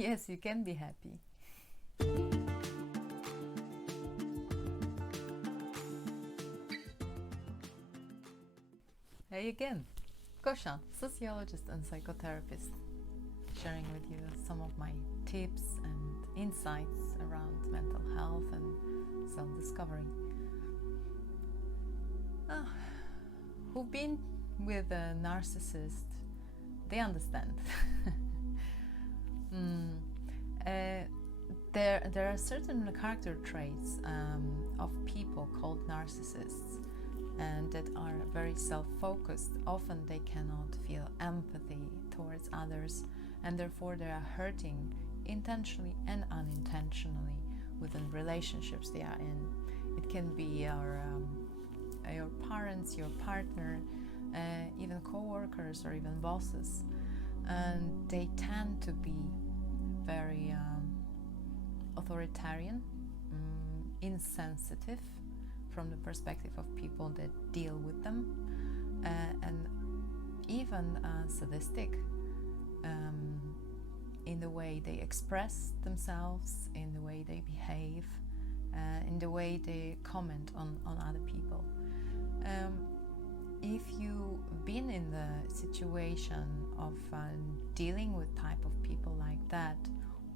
Yes, you can be happy. Hey again, Kosha, sociologist and psychotherapist, sharing with you some of my tips and insights around mental health and self-discovery. Who've been with a narcissist, they understand. There are certain character traits of people called narcissists, and that are very self-focused. Often they cannot feel empathy towards others, and therefore they are hurting intentionally and unintentionally within relationships they are in. It can be your parents, your partner, even co-workers or even bosses, and they tend to be very authoritarian, insensitive from the perspective of people that deal with them, and even sadistic in the way they express themselves, in the way they behave, in the way they comment on other people. If you've been in the situation of dealing with type of people like that,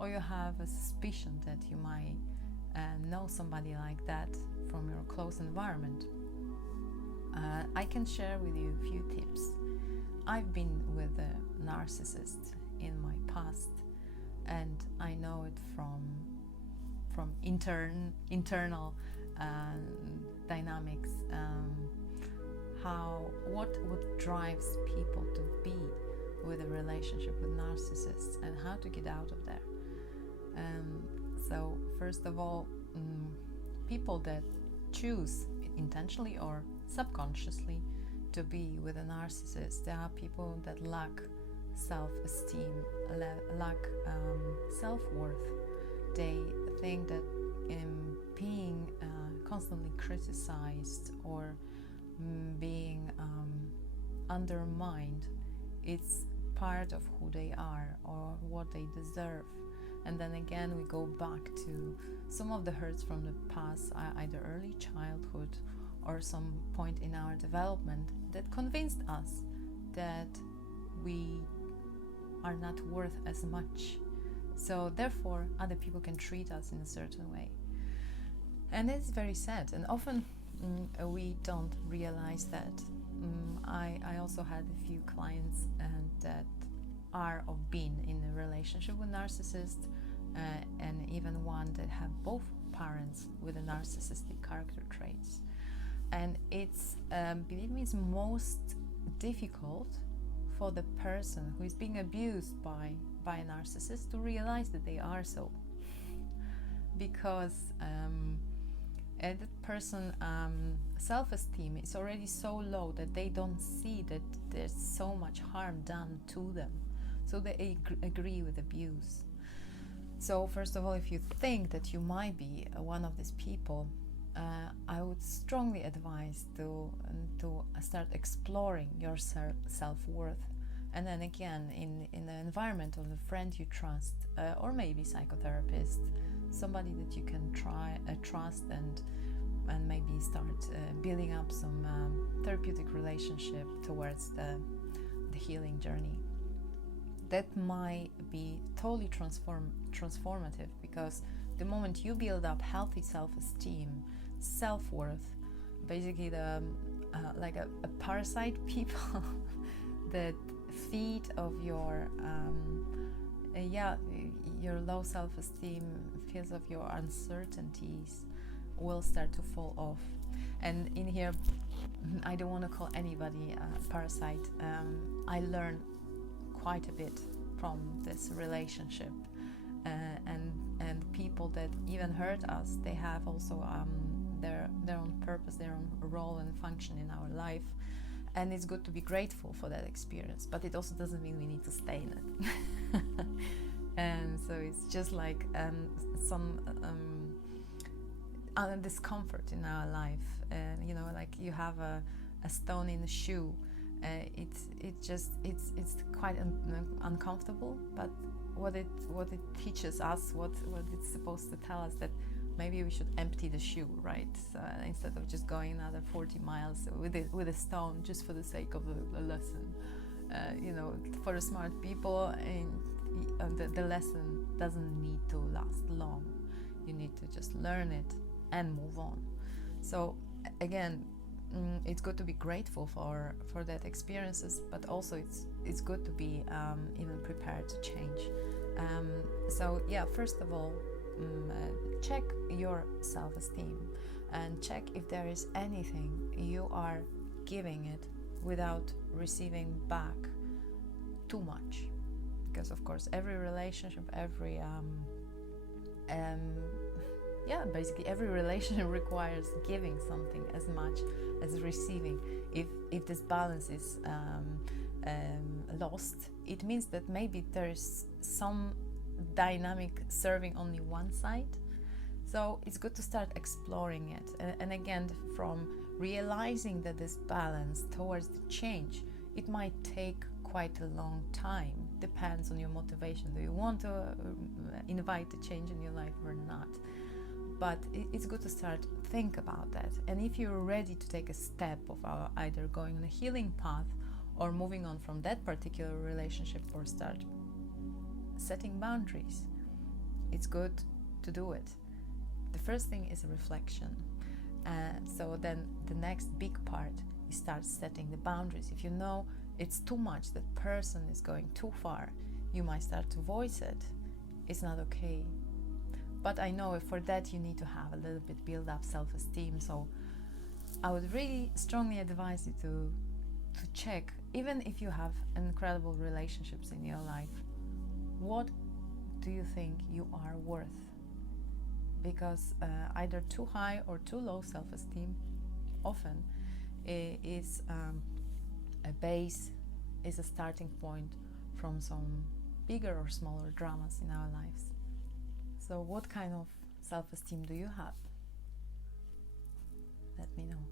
or you have a suspicion that you might know somebody like that from your close environment, I can share with you a few tips. I've been with a narcissist in my past, and I know it from internal dynamics, what drives people to be with a relationship with narcissists and how to get out of there. So first of all, people that choose intentionally or subconsciously to be with a narcissist, they are people that lack self-esteem, lack self-worth. They think that being constantly criticized or being undermined, it's part of who they are or what they deserve. And then again, we go back to some of the hurts from the past, either early childhood or some point in our development, that convinced us that we are not worth as much. So therefore, other people can treat us in a certain way. And it's very sad, and often we don't realize that. I also had a few clients that are or been in a relationship with narcissists, and even one that have both parents with a narcissistic character traits. And it's, believe me, it's most difficult for the person who is being abused by a narcissist to realize that they are so, because that person self-esteem is already so low that they don't see that there's so much harm done to them, so they agree with abuse. So first of all, if you think that you might be one of these people, I would strongly advise to start exploring your self-worth, and then again in the environment of a friend you trust, or maybe psychotherapist, somebody that you can trust, and maybe start building up some therapeutic relationship towards the healing journey. That might be totally transformative, because the moment you build up healthy self-esteem, self-worth, basically the like a parasite people that feed of your your low self-esteem, feels of your uncertainties, will start to fall off. And in here, I don't want to call anybody a parasite. I learned quite a bit from this relationship, and people that even hurt us, they have also their own purpose, their own role and function in our life, and it's good to be grateful for that experience, but it also doesn't mean we need to stay in it. And so it's just like some discomfort in our life, and like you have a stone in the shoe. It's quite uncomfortable, but what it teaches us, what it's supposed to tell us, that maybe we should empty the shoe, right? So instead of just going another 40 miles with a stone just for the sake of a lesson. For the smart people, the lesson doesn't need to last long. You need to just learn it and move on. So again, it's good to be grateful for that experiences, but also it's good to be even prepared to change. So yeah, first of all, check your self-esteem and check if there is anything you are giving it without receiving back too much, because of course every relationship, basically every relationship requires giving something as much as receiving. If this balance is lost, it means that maybe there's some dynamic serving only one side. So it's good to start exploring it, and again, from realizing that this balance towards the change, it might take quite a long time. Depends on your motivation. Do you want to invite the change in your life or not? But it's good to start think about that. And if you're ready to take a step of either going on a healing path or moving on from that particular relationship, or start setting boundaries, it's good to do it. The first thing is a reflection. So then the next big part is start setting the boundaries. If you know it's too much, that person is going too far, you might start to voice it. It's not okay. But I know for that you need to have a little bit build up self-esteem. So I would really strongly advise you to check, even if you have incredible relationships in your life, what do you think you are worth? Because either too high or too low self-esteem often is a base, is a starting point from some bigger or smaller dramas in our lives. So what kind of self-esteem do you have? Let me know.